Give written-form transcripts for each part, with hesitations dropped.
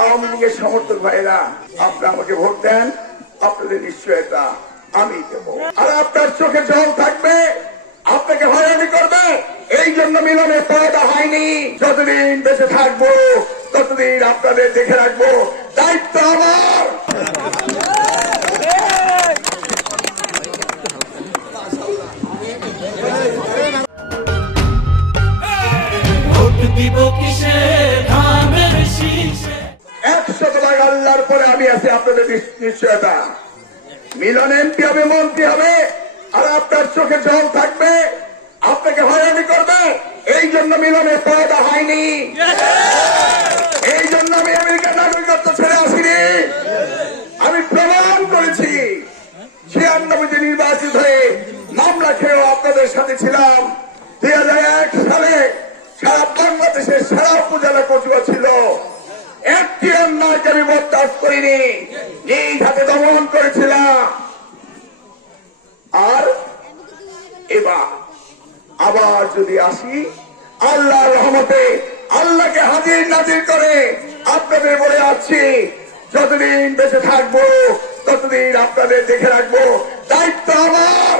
আওয়ামী লীগের সমর্থক ভাইরা, আপনারা আমাকে ভোট দেন, আপনাদের নিশ্চয়তা আমি দেব। আর আপনার চোখে জল থাকবে, আপনাকে হয়রানি করবে, এই জন্য মিলনের পয়দা হয়নি। যতদিন বেঁচে থাকবো ততদিন আপনাদের দেখে রাখবো, দায়িত্ব আমার। দিব কিসে ধানের শীষে 100 আল্লাহর পরে আমি আছি, আপনাদের নিশ্চয়তা। মিলন এমপি হবে, মন্ত্রী হবে, আর আপনার চোখে জল থাকবে, আপনাকে হয়রানি করবে, এই জন্য মিলনের পয়দা হয়নি। এই জন্য আমি আমেরিকার নাগরিকত্ব ছেড়ে আসিনি। আমি প্রমাণ করেছি 96 নির্বাচিত হয়ে মামলা খেয়েও আপনাদের সাথে ছিলাম। 2001 সালে সারা বাংলাদেশের সারা উপজেলা কচুয়া ছিল, একটি অন্যায়কে আমি বরদাস্ত করিনি, নিজ হাতে দমন করেছিলাম। আর এবার আবার যদি আসি, আল্লাহর রহমতে আল্লাহকে হাজির নাজির করে আপনাদের বলে আসছি, যতদিন বেঁচে থাকবো ততদিন আপনাদের দেখে রাখবো, দায়িত্ব আমার।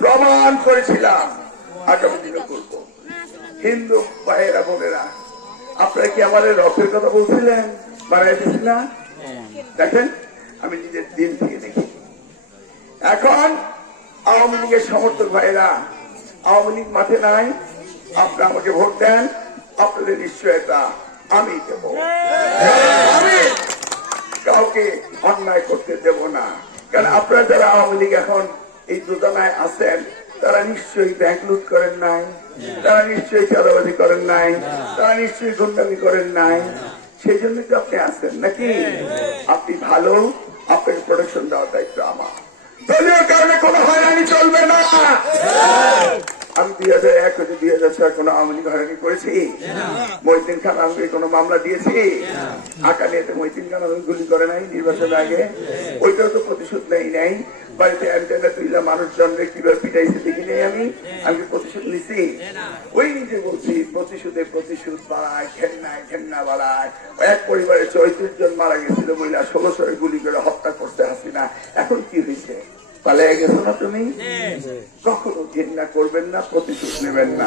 প্রমাণ করেছিলাম আগামী দিনে করবো। হিন্দু ভাইয়েরা বোনেরা, আপনারা কি আমাদের রথের কথা বলছিলেন, বাড়াইতেছি না? দেখেন, আমি নিজের দিন থেকে দেখি। এখন আওয়ামী লীগের সমর্থক ভাইয়েরা, আওয়ামী লীগ মাঠে নাই, আপনারা আমাকে ভোট দেন, আপনাদের নিশ্চয়তা আমি দেব। আমি কাউকে অন্যায় করতে দেব না, কারণ আপনারা যারা আওয়ামী লীগ এখন এই যোজনায় আছেন, তারা নিশ্চয়ই ব্যাংক লুট করেন নাই, তারা নিশ্চয়ই চাঁদাবাজি করেন নাই, তারা নিশ্চয়ই গুন্ডামি করেন নাই। সেই জন্য তো আপনি আছেন নাকি? আপনি ভালো, আপনাকে প্রোটেকশন দেওয়ার দায়িত্ব আমার। দলীয় কারণে কোনো হয়রানি চলবে না। আমি 2001 থেকে 2006 কোনো আওয়ামী লীগ হয়রানি করেছি? মহিউদ্দিন খান আমাকে কোনো মামলা দিয়েছি? আকালিয়াতে মহিউদ্দিন খান আমাকে গুলি করে নাই নির্বাচনের আগে? ওইটাও তো প্রতিশোধ নেই নাই। বাড়িতে অ্যান্টেনা তুইলা মানুষজনকে কিভাবে পিটাইছে দেখি নেই আমি প্রতিশোধ নিছি? ওই নিজে বলছি, প্রতিশোধে প্রতিশোধ বাড়ায়, ঘেন্না বাড়ায়। এক পরিবারে 34 জন মারা গেছিল, মহিলা 16 গুলি করে হত্যা করতে হাসিনা। এখন কি হয়েছে? পালিয়ে গেছো না তুমি? কখনো ঘেন্না করবেন না, প্রতিশোধ নেবেন না।